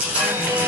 Thank you.